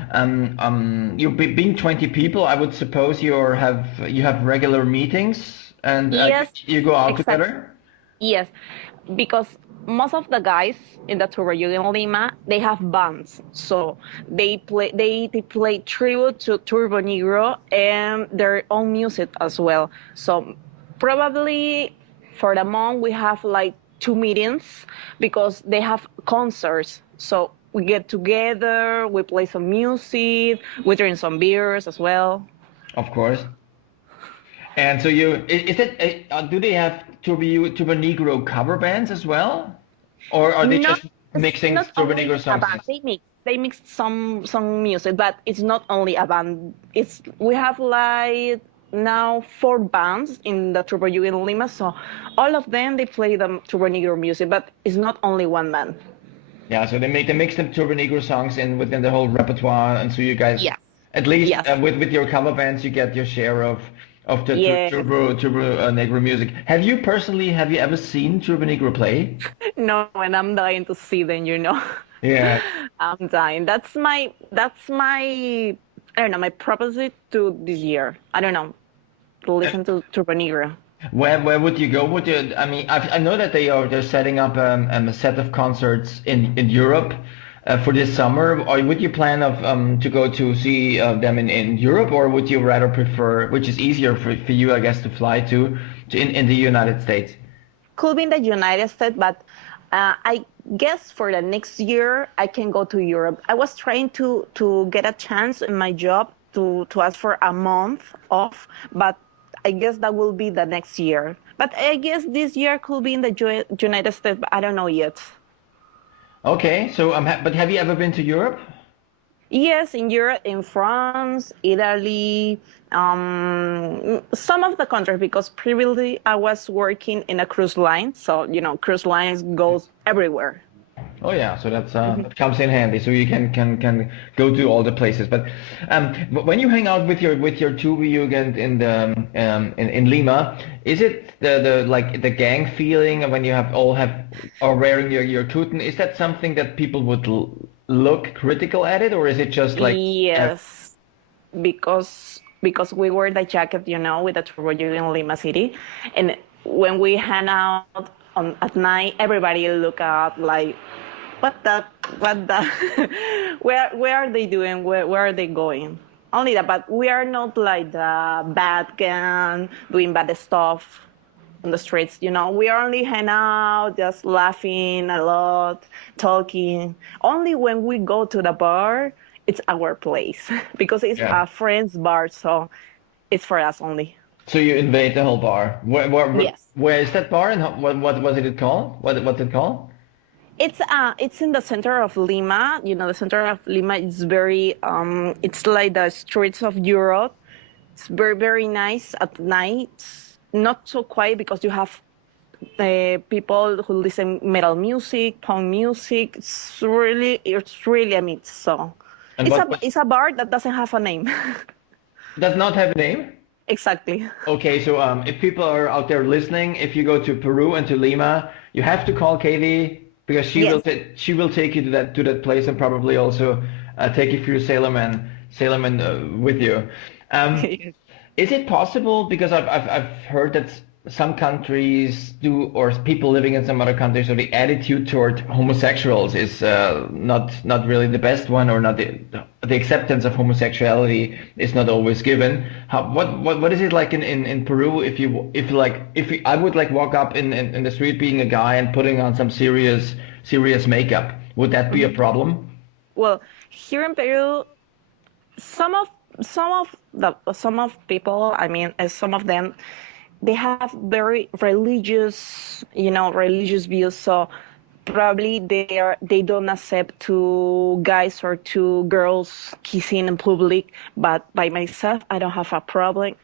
you being 20 people, I would suppose you have regular meetings and Yes. you go out Exactly. together. Yes, because most of the guys in the tour in Lima, they have bands, so they play tribute to Turbo Negro and their own music as well. So probably for the month we have like 2 meetings because they have concerts. So we get together, we play some music, we drink some beers as well. Of course. And so is it do they have Turbo Negro cover bands as well, or are they Not just mixing not Turbo only Negro a songs? band. They mix some music, but it's not only a band. We have like now 4 bands in the Turbo in Lima, so all of them they play the Turbo Negro music, but it's not only one band. Yeah, so they mix the Turbo Negro songs in within the whole repertoire, and so you guys, Yes. at least Yes. with your cover bands, you get your share of the Yes. Turbo Negro music. Have you ever seen Turbo Negro play? No, and I'm dying to see them. Yeah. I'm dying. That's my I don't know, my proposal to this year. I don't know, to listen to Turbo Negro. Where would you go? I mean, I know that they're setting up a set of concerts in Europe for this summer. Or would you plan to go to see them in Europe, or would you rather prefer, which is easier for you, I guess, to fly to in the United States? Could be in the United States, but I guess for the next year I can go to Europe. I was trying to get a chance in my job to ask for a month off, but I guess that will be the next year. But I guess this year could be in the United States, but I don't know yet. Okay, so but have you ever been to Europe? Yes, in Europe, in France, Italy, some of the countries, because previously I was working in a cruise line. So, cruise lines goes everywhere. Oh yeah, so that's that comes in handy. So you can go to all the places. But when you hang out with your Tourjugend in the in Lima, is it the like the gang feeling when you are wearing your Kutten? Is that something that people would look critical at it, or is it just like Yes, because we wear the jacket, with the turbo in Lima City, and when we hang out at night, everybody look up like, what the, where are they doing? Where are they going? Only that, but we are not like the bad gang doing bad stuff on the streets. We are only hang out, just laughing a lot, talking. Only when we go to the bar, it's our place because it's Yeah. a friend's bar, so it's for us only. So you invade the whole bar. Yes. Where is that bar and what was it called? What's it called? It's in the center of Lima. The center of Lima is very it's like the streets of Europe. It's very, very nice at night. Not so quiet because you have people who listen metal music, punk music. It's really a mix. So And it's a bar that doesn't have a name. does not have a name? Exactly. Okay, so if people are out there listening, if you go to Peru and to Lima, you have to call Katie because she will take you to that place and probably also take you through Salem with you. Is it possible? Because I've heard that some countries do, or people living in some other countries, or the attitude toward homosexuals is not really the best one, or not the acceptance of homosexuality is not always given. What is it like in Peru? If I would like walk up in the street being a guy and putting on some serious makeup, would that be a problem? Well, here in Peru, some of people, I mean, some of them, they have very religious views. So probably they don't accept two guys or two girls kissing in public. But by myself, I don't have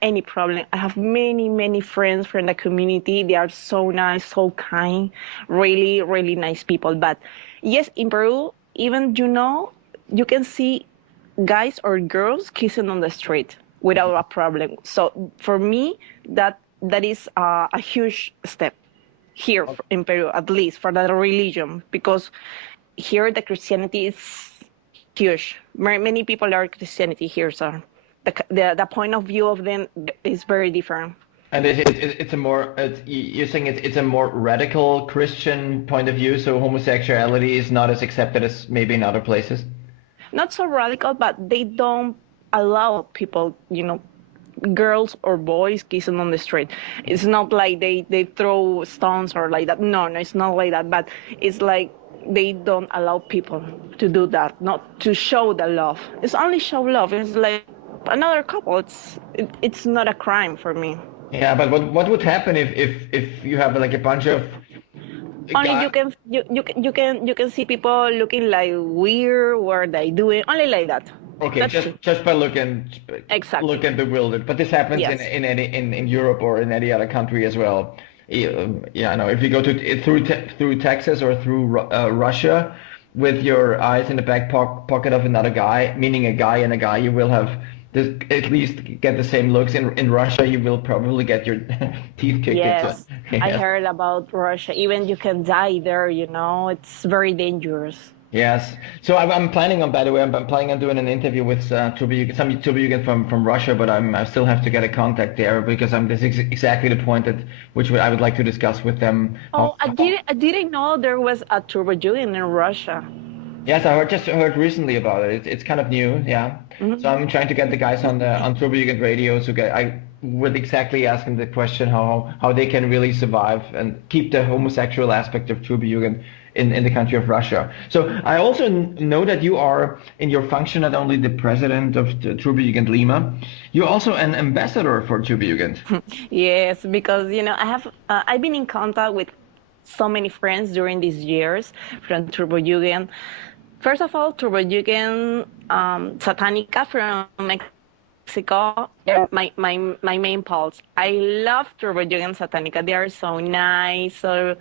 any problem. I have many friends from the community. They are so nice, so kind, really, really nice people. But yes, in Peru, even you can see guys or girls kissing on the street without a problem. So for me, that is a huge step here in Peru, at least for the religion, because here the Christianity is huge. Many people are Christianity here, so the point of view of them is very different. And you're saying it's a more radical Christian point of view, so homosexuality is not as accepted as maybe in other places? Not so radical, but they don't allow people, girls or boys kissing on the street. It's not like they throw stones or like that. No, it's not like that. But it's like they don't allow people to do that, not to show the love. It's only show love. It's like another couple. It's not a crime for me. Yeah, but what would happen if you have like a bunch of Only you can see people looking like weird. What are they doing? Only like that. Okay, just by looking bewildered. But this happens Yes. in Europe or in any other country as well. Yeah, I know. If you go through Texas or through Russia with your eyes in the back pocket of another guy, meaning a guy and a guy, you will have at least get the same looks. In Russia, you will probably get your teeth kicked. Yes, Yeah. I heard about Russia. Even you can die there. It's very dangerous. Yes. So I'm planning on, by the way, I'm planning on doing an interview with some Turbojugend from Russia, but I still have to get a contact there because this is exactly the point which I would like to discuss with them. Oh, I didn't know there was a Turbojugend in Russia. Yes, I just heard recently about it. It's kind of new, yeah. Mm-hmm. So I'm trying to get the guys on Turbojugend radio. So I would exactly ask them the question how they can really survive and keep the homosexual aspect of Turbojugend in the country of Russia. So I also know that you are, in your function, not only the president of the Turbojugend Lima, you're also an ambassador for Turbojugend. Yes, because I've been in contact with so many friends during these years from Turbojugend. First of all, Turbojugend Satanica from Mexico, they're my main pals. I love Turbojugend Satanica. They are so nice, so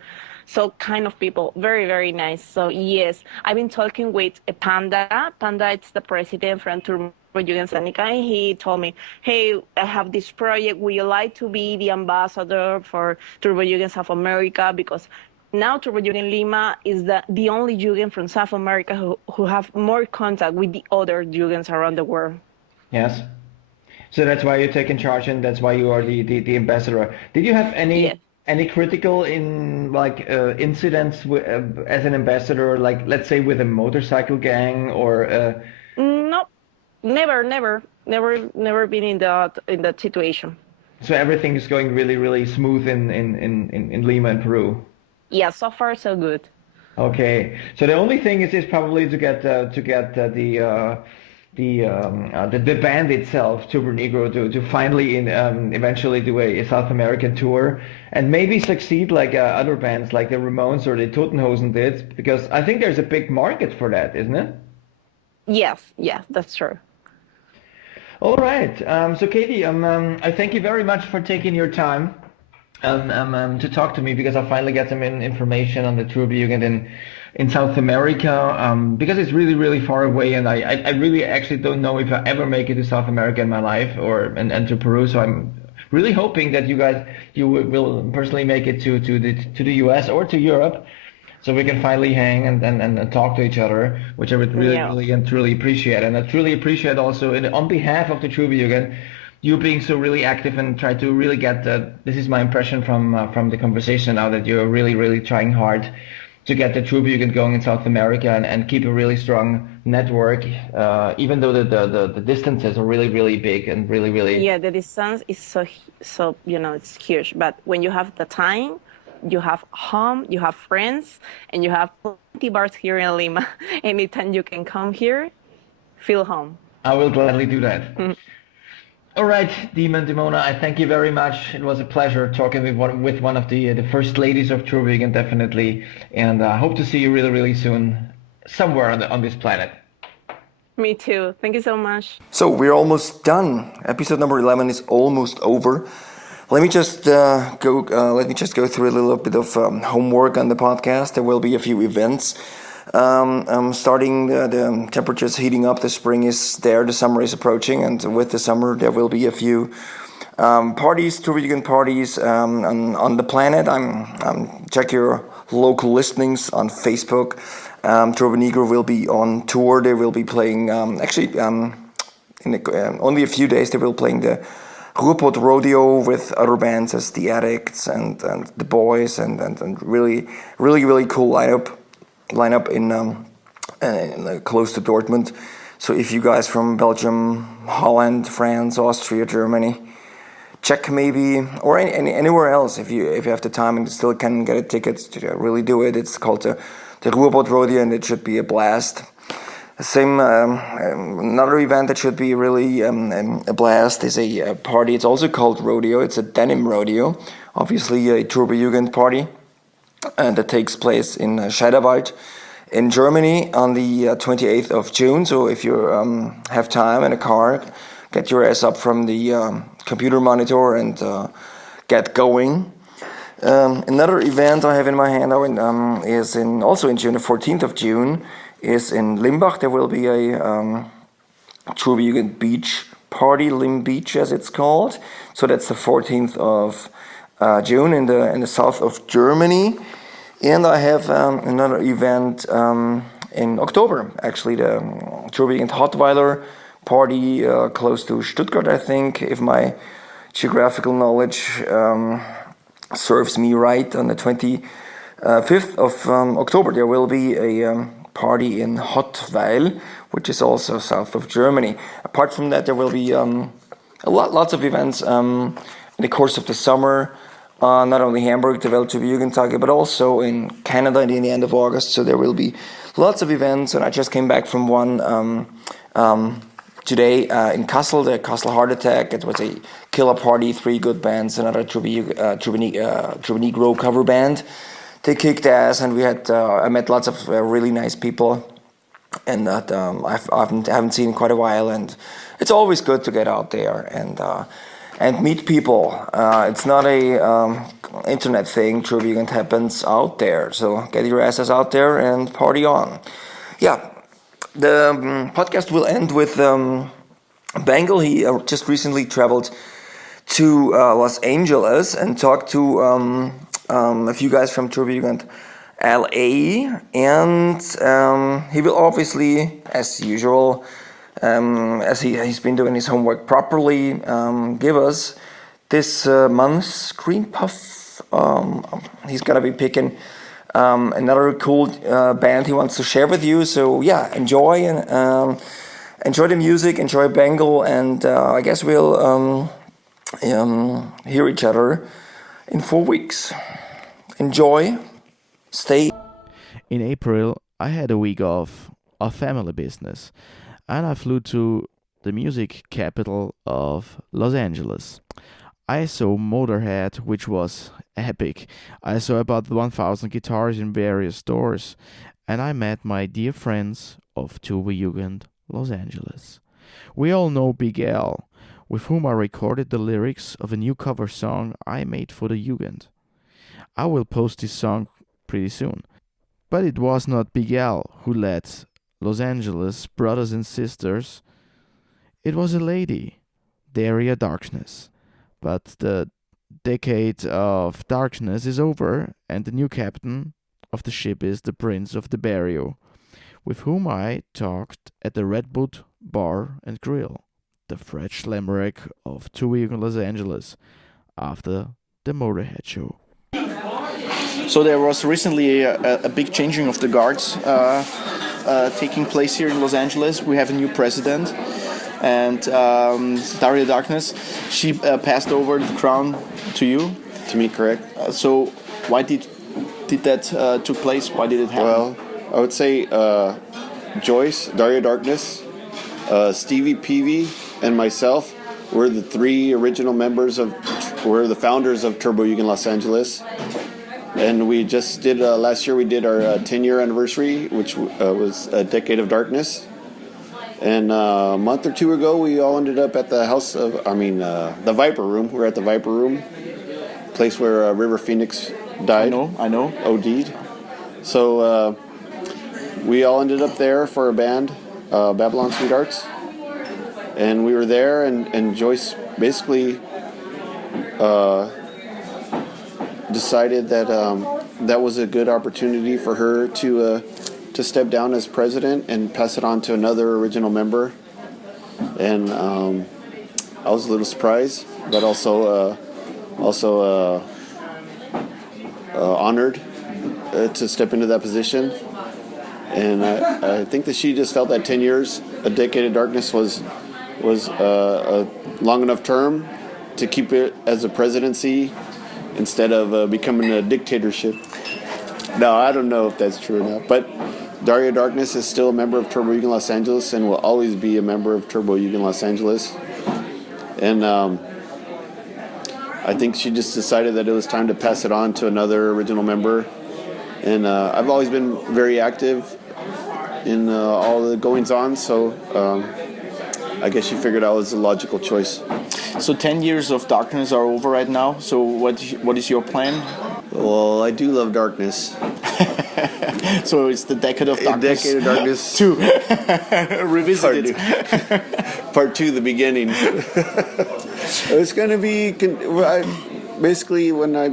So kind of people, very, very nice. So yes, I've been talking with a Panda. Panda, it's the president from Turbo Jugendsanika. He told me, hey, I have this project. Would you like to be the ambassador for Turbo Jugend South America? Because now Turbo Jugend Lima is the only Jugend from South America who have more contact with the other Jugens around the world. Yes. So that's why you're taking charge, and that's why you are the ambassador. Did you have any critical incidents as an ambassador, like let's say with a motorcycle gang or? No, never been in that situation. So everything is going really, really smooth in Lima and Peru. Yeah, so far so good. Okay, so the only thing is probably to get the band itself, Turbo Negro, to finally eventually do a South American tour and maybe succeed like other bands like the Ramones or the Totenhosen did, because I think there's a big market for that, isn't it? Yes, that's true. All right, so Katie, I thank you very much for taking your time to talk to me, because I finally got some information on the Turbo Jugend in South America, because it's really, really far away, and I really actually don't know if I ever make it to South America in my life and to Peru. So I'm really hoping that you will personally make it to the US or to Europe, so we can finally hang and talk to each other, which I would really and truly appreciate. And I truly appreciate also on behalf of the Turbo Jugend, you being so really active and try to really get this is my impression from the conversation now, that you're really, really trying hard to get the Turbo Jugend going in South America and keep a really strong network, even though the distances are really, really big and really, really... Yeah, the distance is so it's huge. But when you have the time, you have home, you have friends, and you have plenty bars here in Lima. Anytime you can come here, feel home. I will gladly do that. All right, Dimona, I thank you very much. It was a pleasure talking with one of the first ladies of Turbo Jugend, definitely, and I hope to see you really, really soon somewhere on this planet. Me too. Thank you so much. So we're almost done. Episode number 11 is almost over. Let me just go through a little bit of homework on the podcast. There will be a few events. Starting the temperatures heating up, the spring is there, the summer is approaching, and with the summer there will be a few parties, Turbo Jugend parties on the planet. Check your local listings on Facebook. Turbo Negro will be on tour. They will be playing only a few days. They will playing the Ruhrpott Rodeo with other bands as The Addicts and The Boys and really, really, really cool lineup in close to Dortmund. So if you guys from Belgium, Holland, France, Austria, Germany, Czech maybe, or anywhere else, if you have the time and still can get a ticket, really do it. It's called the Ruhrpott Rodeo, and it should be a blast. Same another event that should be really a blast is a party. It's also called rodeo. It's a denim rodeo, obviously a Turbo Jugend party, and that takes place in Scheiderwald in Germany on the 28th of June. So if you have time and a car, get your ass up from the computer monitor and get going. Another event I have in my hand is also in June, the 14th of June, is in Limbach. There will be a Turbo Jugend beach party, Lim Beach as it's called. So that's the 14th of June in the south of Germany. And I have another event in October, actually, the Turbo Jugend Hottweiler party close to Stuttgart, I think, if my geographical knowledge serves me right. On the 25th of October, there will be a party in Hottweil, which is also south of Germany. Apart from that, there will be lots of events in the course of the summer. Not only Hamburg, the Weltturbo Jugendtage, but also in Canada in the end of August. So there will be lots of events, and I just came back from one today in Kassel, the Kassel Heart Attack. It was a killer party, 3 good bands, another Turbo Negro cover band. They kicked ass, and we had I met lots of really nice people, and that I haven't seen in quite a while, and it's always good to get out there and meet people. It's not a internet thing. True Weekend happens out there. So get your asses out there and party on. Yeah, the podcast will end with Bengal. He just recently traveled to Los Angeles and talked to a few guys from True Weekend LA, and he will obviously, as usual, as he's been doing his homework properly, give us this month's screen puff. He's gonna be picking another cool band he wants to share with you. So yeah, enjoy and enjoy the music, enjoy Bengal, and I guess we'll hear each other in 4 weeks. Enjoy. Stay. In April, I had a week off of family business, and I flew to the music capital of Los Angeles. I saw Motorhead, which was epic. I saw about 1,000 guitars in various stores, and I met my dear friends of Tuve Jugend Los Angeles. We all know Big Al, with whom I recorded the lyrics of a new cover song I made for the Jugend. I will post this song pretty soon. But it was not Big Al who led Los Angeles brothers and sisters. It was a lady, Daria Darkness. But the decade of darkness is over, and the new captain of the ship is the Prince of the Barrio, with whom I talked at the Red Boot Bar and Grill, the fresh Lamerick of Tuve Los Angeles, after the Motorhead show. So there was recently a big changing of the guards taking place here in Los Angeles. We have a new president, and Daria Darkness, she passed over the crown to you. To me, correct. So why did that took place? Why did it happen? Well, I would say Joyce, Daria Darkness, Stevie Peavy, and myself were the three original members we're the founders of Turbo Jugend Los Angeles. And we just did, last year we did our 10-year anniversary, which was a decade of darkness. And a month or two ago, we all ended up at the the Viper Room. We're at the Viper Room, place where River Phoenix died. I know. OD'd. So we all ended up there for a band, Babylon Sweethearts. And we were there, and Joyce basically decided that that was a good opportunity for her to step down as president and pass it on to another original member. And I was a little surprised, but also honored to step into that position. And I think that she just felt that 10 years, a decade of darkness, was a long enough term to keep it as a presidency instead of becoming a dictatorship. No, I don't know if that's true or not. But Daria Darkness is still a member of Turbo Jugend Los Angeles and will always be a member of Turbo Jugend Los Angeles. And I think she just decided that it was time to pass it on to another original member. And I've always been very active in all the goings-on, so I guess she figured out it was a logical choice. So 10 years of darkness are over right now. So what is your plan? Well, I do love darkness. So it's the decade of darkness. Decade of darkness 2. Revisit it. Part 2, the beginning. It's going to be basically when I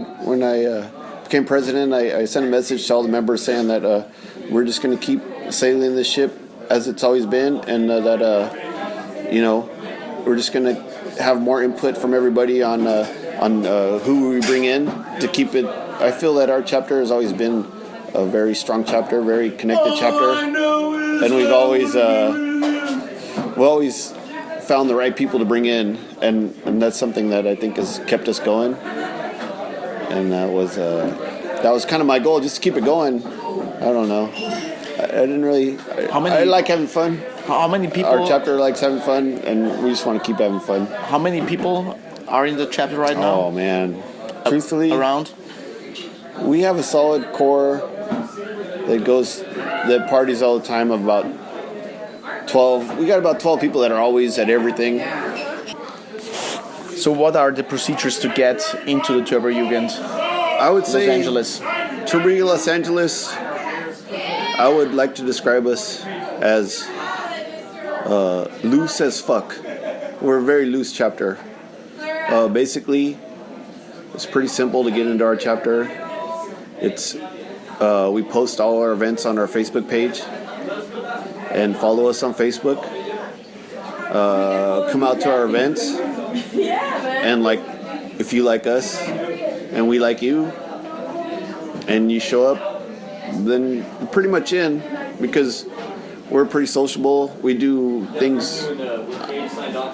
became president, I sent a message to all the members saying that we're just going to keep sailing the ship as it's always been, and that we're just going to have more input from everybody on who we bring in to keep it. I feel that our chapter has always been a very strong chapter, very connected chapter, and we've always found the right people to bring in, and that's something that I think has kept us going. And that was kind of my goal, just to keep it going. I don't know. I didn't really. I like having fun. How many people? Our chapter likes having fun, and we just want to keep having fun. How many people are in the chapter right now? Oh man, truthfully, around. We have a solid core that parties all the time of about 12. We got about 12 people that are always at everything. So what are the procedures to get into the Turbo-Jugend I would Los say Angeles? Turbo Los Angeles, I would like to describe us as loose as fuck. We're a very loose chapter. Basically, it's pretty simple to get into our chapter. It's we post all our events on our Facebook page and follow us on Facebook. Come out to our events, and like if you like us and we like you and you show up, then you're pretty much in, because we're pretty sociable. We do things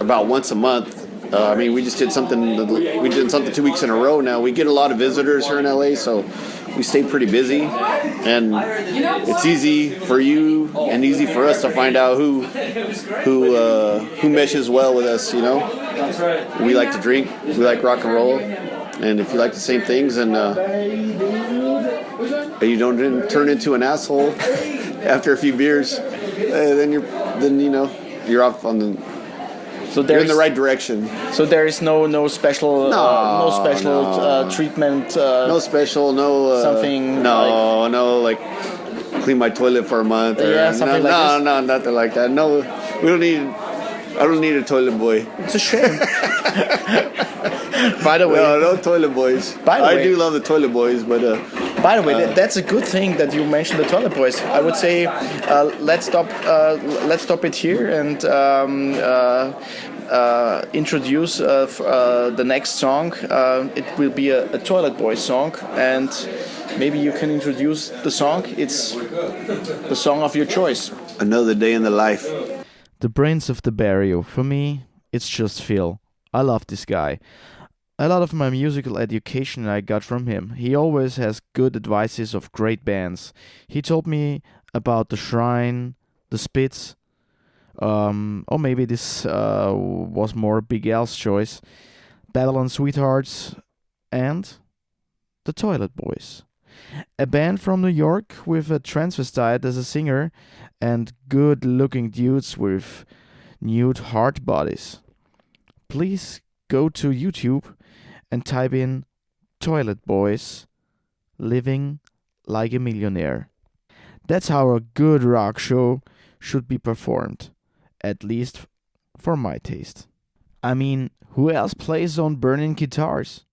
about once a month. I mean, we just did something. We did something 2 weeks in a row now. We get a lot of visitors here in LA, so we stay pretty busy, and it's easy for you and easy for us to find out who meshes well with us. You know, we like to drink, we like rock and roll, and if you like the same things, and you don't turn into an asshole after a few beers, then you're off on the. So you're in the right direction. So there is no special treatment. No special, something. Like clean my toilet for a month. Something like this. No, nothing like that. No, we don't need. I don't need a toilet boy. It's a shame. By the way, no toilet boys. I do love the toilet boys, but. By the way, that's a good thing that you mentioned the toilet boys. I would say let's stop it here and introduce the next song. It will be a Toilet Boys song, and maybe you can introduce the song. It's the song of your choice. Another Day in the Life. The Prince of the Barrio. For me, it's just Phil. I love this guy. A lot of my musical education I got from him. He always has good advices of great bands. He told me about The Shrine, The Spits, or maybe this was more Big Al's choice, Babylon Sweethearts, and The Toilet Boys. A band from New York with a transvestite as a singer and good-looking dudes with nude heart bodies. Please go to YouTube and type in Toilet Boys Living Like a Millionaire. That's how a good rock show should be performed, at least for my taste. I mean, who else plays on burning guitars?